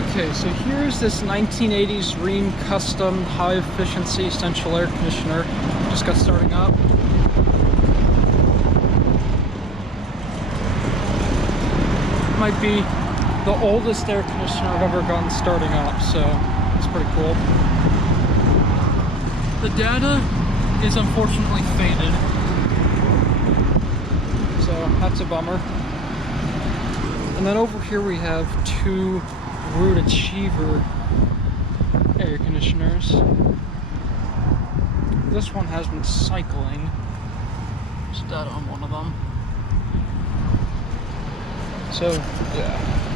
Okay, so here's this 1980s Rheem custom high efficiency central air conditioner. Just got starting up. Might be the oldest air conditioner I've ever gotten starting up, so it's pretty cool. The data is unfortunately faded, so that's a bummer. And then over here we have two Root Achiever air conditioners. This one has been cycling. There's data on one of them. So, yeah.